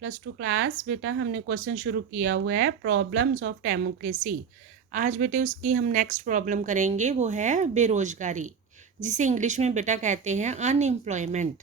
+2 class बेटा हमने question शुरू किया हुआ है प्रॉब्लम्स ऑफ डेमोक्रेसी। आज बेटे उसकी हम नेक्स्ट प्रॉब्लम करेंगे, वो है बेरोजगारी, जिसे इंग्लिश में बेटा कहते हैं अनएम्प्लॉयमेंट।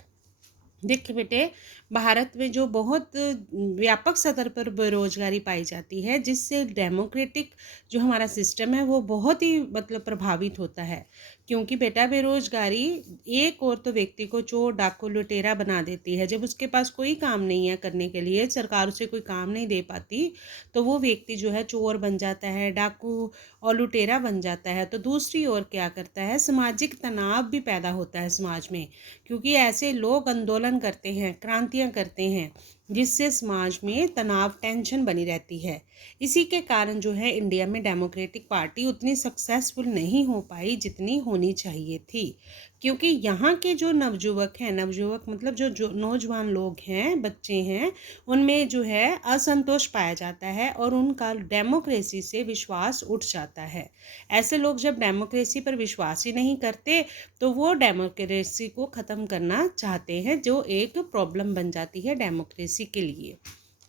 देखिए बेटे, भारत में जो बहुत व्यापक स्तर पर बेरोजगारी पाई जाती है, जिससे डेमोक्रेटिक जो हमारा सिस्टम है वो बहुत ही मतलब प्रभावित होता है। क्योंकि बेटा बेरोजगारी एक और तो व्यक्ति को चोर डाकू लुटेरा बना देती है। जब उसके पास कोई काम नहीं है करने के लिए, सरकार उसे कोई काम नहीं दे पाती, तो वो व्यक्ति जो है चोर बन जाता है, डाकू और लुटेरा बन जाता है। तो दूसरी ओर क्या करता है, सामाजिक तनाव भी पैदा होता है समाज में, क्योंकि ऐसे लोग आंदोलन करते हैं, क्रांतियां करते हैं, जिससे समाज में तनाव टेंशन बनी रहती है। इसी के कारण जो है इंडिया में डेमोक्रेटिक पार्टी उतनी सक्सेसफुल नहीं हो पाई जितनी होनी चाहिए थी। क्योंकि यहाँ के जो नवयुवक हैं, नवयुवक मतलब जो नौजवान लोग हैं, बच्चे हैं, उनमें जो है असंतोष पाया जाता है और उनका डेमोक्रेसी से विश्वास उठ जाता है। ऐसे लोग जब डेमोक्रेसी पर विश्वास ही नहीं करते, तो वो डेमोक्रेसी को ख़त्म करना चाहते हैं, जो एक प्रॉब्लम बन जाती है डेमोक्रेसी के लिए।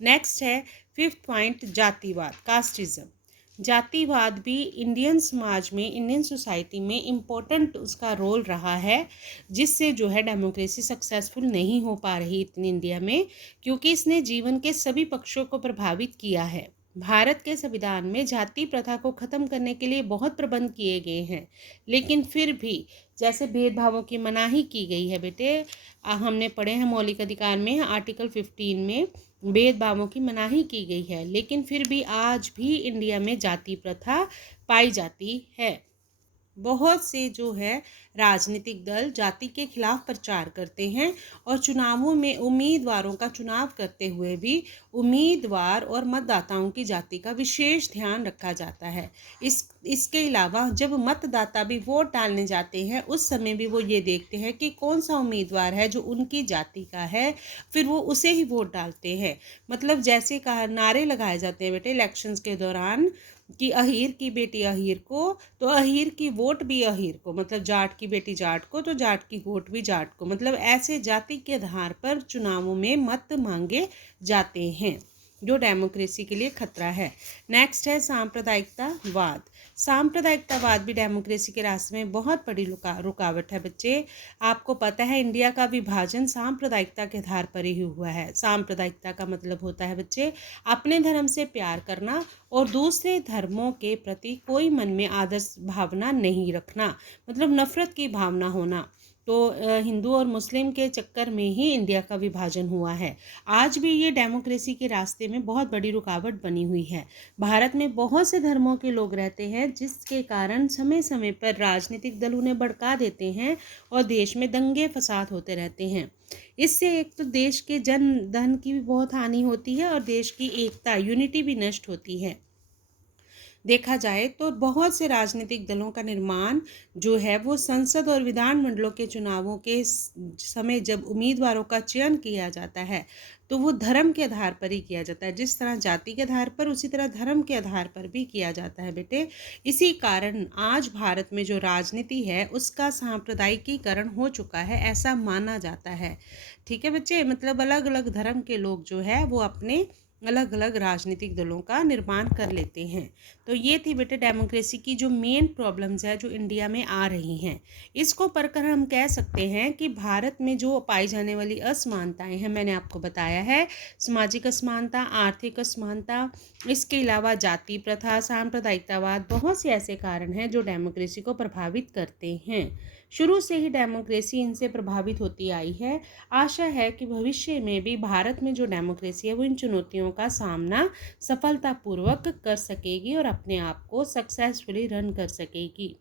नेक्स्ट है 5th पॉइंट, जातिवाद, कास्टिज्म। जातिवाद भी इंडियन समाज में, इंडियन सोसाइटी में इम्पोर्टेंट उसका रोल रहा है, जिससे जो है डेमोक्रेसी सक्सेसफुल नहीं हो पा रही इतनी इंडिया में, क्योंकि इसने जीवन के सभी पक्षों को प्रभावित किया है। भारत के संविधान में जाति प्रथा को ख़त्म करने के लिए बहुत प्रबंध किए गए हैं, लेकिन फिर भी जैसे भेदभावों की मनाही की गई है बेटे, हमने पढ़े हैं मौलिक अधिकार में आर्टिकल 15 में भेदभावों की मनाही की गई है, लेकिन फिर भी आज भी इंडिया में जाति प्रथा पाई जाती है। बहुत से जो है राजनीतिक दल जाति के खिलाफ प्रचार करते हैं और चुनावों में उम्मीदवारों का चुनाव करते हुए भी उम्मीदवार और मतदाताओं की जाति का विशेष ध्यान रखा जाता है। इसके अलावा जब मतदाता भी वोट डालने जाते हैं, उस समय भी वो ये देखते हैं कि कौन सा उम्मीदवार है जो उनकी जाति का है, फिर वो उसे ही वोट डालते हैं। मतलब जैसे कहा नारे लगाए जाते हैं बेटे इलेक्शंस के दौरान कि अहीर की बेटी अहीर को, तो अहीर की वोट भी अहीर को, मतलब जाट की बेटी जाट को, तो जाट की वोट भी जाट को। मतलब ऐसे जाति के आधार पर चुनावों में मत मांगे जाते हैं, जो डेमोक्रेसी के लिए खतरा है। नेक्स्ट है सांप्रदायिकतावाद। सांप्रदायिकतावाद भी डेमोक्रेसी के रास्ते में बहुत बड़ी रुकावट है बच्चे। आपको पता है इंडिया का विभाजन सांप्रदायिकता के आधार पर ही हुआ है। सांप्रदायिकता का मतलब होता है बच्चे अपने धर्म से प्यार करना और दूसरे धर्मों के प्रति कोई मन में आदर्श भावना नहीं रखना, मतलब नफरत की भावना होना। तो हिंदू और मुस्लिम के चक्कर में ही इंडिया का विभाजन हुआ है। आज भी ये डेमोक्रेसी के रास्ते में बहुत बड़ी रुकावट बनी हुई है। भारत में बहुत से धर्मों के लोग रहते हैं, जिसके कारण समय समय पर राजनीतिक दल उन्हें भड़का देते हैं और देश में दंगे फसाद होते रहते हैं। इससे एक तो देश के जन धन की भी बहुत हानि होती है और देश की एकता, यूनिटी भी नष्ट होती है। देखा जाए तो बहुत से राजनीतिक दलों का निर्माण जो है वो संसद और विधान मंडलों के चुनावों के समय जब उम्मीदवारों का चयन किया जाता है, तो वो धर्म के आधार पर ही किया जाता है। जिस तरह जाति के आधार पर, उसी तरह धर्म के आधार पर भी किया जाता है बेटे। इसी कारण आज भारत में जो राजनीति है उसका सांप्रदायिकीकरण हो चुका है, ऐसा माना जाता है। ठीक है बच्चे, मतलब अलग अलग धर्म के लोग जो है वो अपने अलग अलग राजनीतिक दलों का निर्माण कर लेते हैं। तो ये थी बेटे डेमोक्रेसी की जो मेन प्रॉब्लम्स है जो इंडिया में आ रही हैं। इसको पढ़कर हम कह सकते हैं कि भारत में जो पाई जाने वाली असमानताएं हैं, मैंने आपको बताया है, सामाजिक असमानता, आर्थिक असमानता, इसके अलावा जाति प्रथा, सांप्रदायिकतावाद, बहुत से ऐसे कारण हैं जो डेमोक्रेसी को प्रभावित करते हैं। शुरू से ही डेमोक्रेसी इनसे प्रभावित होती आई है। आशा है कि भविष्य में भी भारत में जो डेमोक्रेसी है वो इन चुनौतियों का सामना सफलतापूर्वक कर सकेगी और अपने आप को सक्सेसफुली रन कर सकेगी।